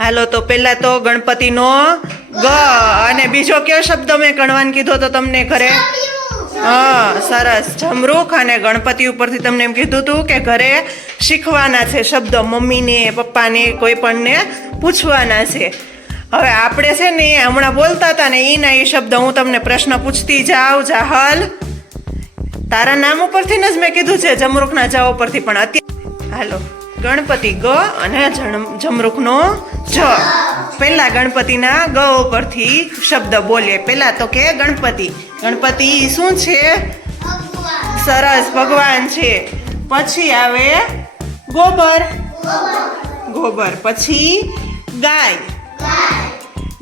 હાલો તો પેલા તો ગણપતિનો ગ અને બીજો કયો શબ્દ મેં ગણવાનું કીધો તો તમને ઘરે? હા સરસ, જમરૂખ અને ગણપતિ ઉપરથી તમને એમ કીધું હતું કે ઘરે શીખવાના છે શબ્દો, મમ્મીને પપ્પાને કોઈ પણને પૂછવાના છે. હવે આપણે છે ને હમણાં બોલતા હતા ને એના એ શબ્દ હું તમને પ્રશ્ન પૂછતી જાઉં. જાહલ, તારા નામ ઉપરથી જ મેં કીધું છે, જમરૂખના જા ઉપરથી, પણ અત્યારે હાલો ગણપતિ ગ અને જમરૂખનો જ. પેલા ગણપતિના ગ ઉપરથી શબ્દ બોલીએ. પેલા તો કે ગણપતિ. ગણપતિ શું છે? સરસ, ભગવાન છે. પછી આવે ગોબર. ગોબર. પછી ગાય.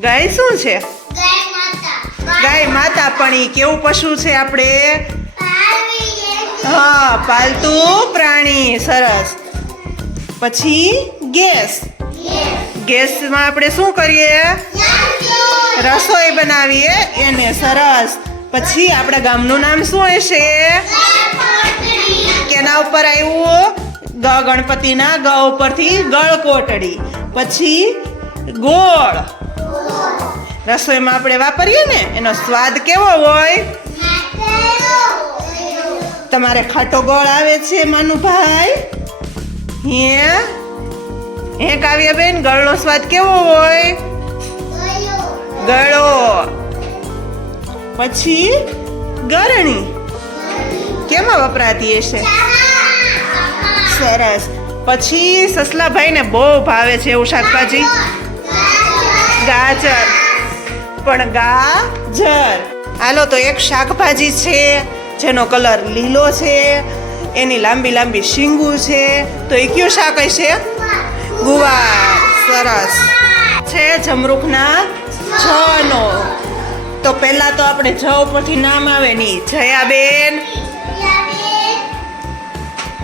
ગાય શું છે? ગાય માતા. પણ ઈ કેવું પશુ છે આપણે? હા, પાલતુ પ્રાણી. સરસ. પછી ગેસ. ગેસમાં આપણે શું કરીએ? રસોઈ બનાવીએ એને. સરસ. પછી આપણા ગામનું નામ શું હશે? કેના ઉપર આવ્યું? ગ ગણપતિના ગ ઉપરથી ગળકોટડી. પછી ગોળ. રસોઈમાં આપણે વાપરીએ ને, એનો સ્વાદ કેવો હોય? તમારે ખાટો ગોળ આવે છે માનુભાઈ? હે કાવ્યાબેન, ગળનો સ્વાદ કેવો હોય? ગળો. પછી ગરણી. કેમાં વપરાતી હશે? સરસ. પછી સસલાભાઈ ને બહુ ભાવે છે એવું શાકભાજી? ગાજર. પણ ગાજર. હાલો તો એક શાકભાજી છે જેનો કલર લીલો છે, એની લાંબી લાંબી શીંગું છે, તો એ કયું શાક હશે? ગુવાર. સરસ છે. જમરૂખના છ નો. તો પહેલા તો આપણે જ ઉપરથી નામ આવે ની. જયાબેન,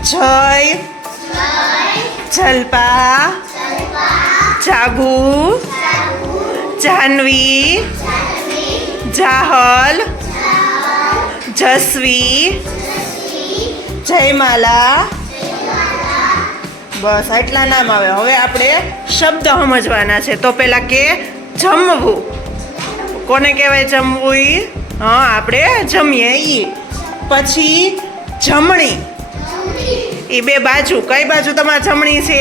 જય, જલપા, જાગુ, જાહ્નવી, જાહલ, જસવી, જયમાલા. બસ આટલા નામ આવે. હવે આપણે શબ્દ સમજવાના છે. તો પેલા કે જમવું. કોને કહેવાય જમવું? ઈ હા, આપણે જમીએ ઈ. પછી જમણી. એ બે બાજુ. કઈ બાજુ તમારે જમણી છે?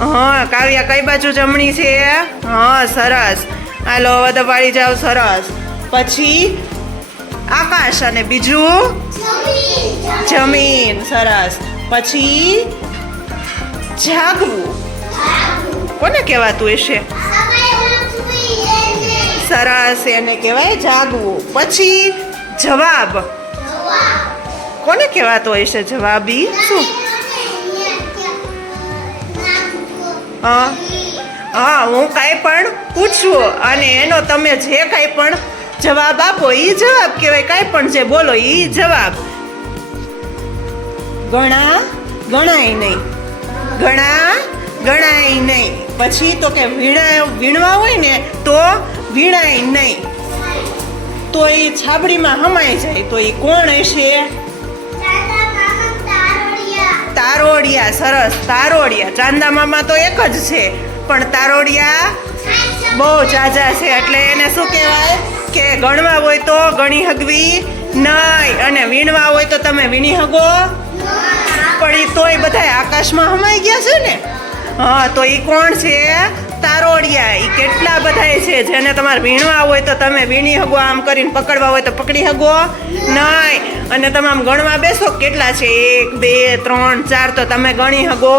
હા કાવ્યા, કઈ બાજુ જમણી છે? હા સરસ. હાલો હવે દબાડી જાઓ. સરસ. પછી આકાશ અને બીજું જમીન. સરસ. પછી જાગવું. કોને કહેવાતું હશે? સરસ, એને કહેવાય જાગવું. પછી જવાબ. કોને કહેવાતો હશે જવાબી? શું? હા, હું કાંઈ પણ પૂછું અને એનો તમે જે કાંઈ પણ જવાબ આપો એ જવાબ કહેવાય. કાંઈ પણ જે બોલો એ જવાબ. ગણા ગણાય નહીં. ગણા ગણાય નહીં. પછી તો કે વીણવા હોય ને તો વીણાય નહીં. તો એ છાબડીમાં હમાઈ જાય. તો એ કોણ હશે? તારોડિયા. સરસ, તારોડિયા. ચાંદા મામા તો એક જ છે, પણ તારોડિયા બહુ જાજા છે. એટલે એને શું કહેવાય કે ગણવા હોય તો ગણી હગવી નહીં, અને વીણવા હોય તો તમે વીણી હગો. પણ એ તોય બધા આકાશમાં હમાઈ ગયા છે ને. હા, તો એ કોણ છે? તારોડિયા. એ કેટલા બધા છે જેને તમારે વીણવા હોય તો તમે વીણી હગો, આમ કરીને પકડવા હોય તો પકડી હગો નહીં. અને તમે આમ ગણવા બેસો કેટલા છે, 1 2 3 4, તો તમે ગણી હગો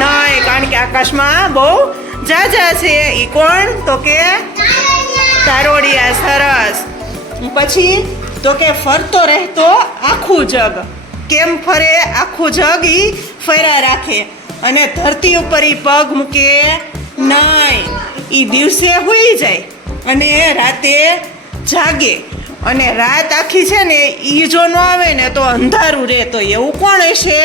નહીં, કારણ કે આકાશમાં બહુ જાજા છે. એ કોણ? તો કે તારોડિયા. સરસ. પછી તો કે ફરતો રહેતો આખું જગ. કેમ ફરે આખું જગ? ઈ ફર્યા રાખે. અને ધરતી ઉપર ઈ પગ મૂકે નહીં. ઈ દિવસે હોઈ જાય અને રાતે જાગે. અને રાત આખી છે ને ઈ જો ન આવે ને તો અંધારું રહે. તો એવું કોણ હશે?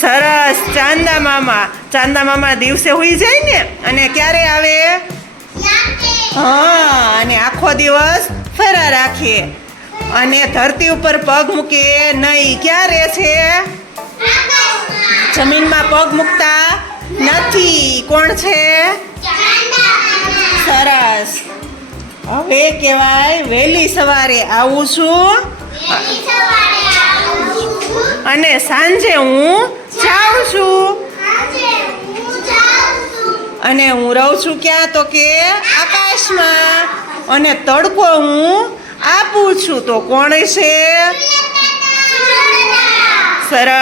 સરસ, ચાંદા મામા. ચાંદા મામા દિવસે હોઈ જાય ને, અને ક્યારે આવે? હા, અને આખો દિવસ ફર્યા રાખે અને ધરતી ઉપર પગ મૂકે નહીં. ક્યાં રહે છે? જમીનમાં પગ મૂકતા નથી. કોણ છે? સરસ. હવે કહેવાય વહેલી સવારે આવું છું અને સાંજે હું જાઉં છું. અને હું રહું છું ક્યાં? તો કે આકાશમાં. અને તડકો હું આપું છું. તો કોણ છે? સરસ.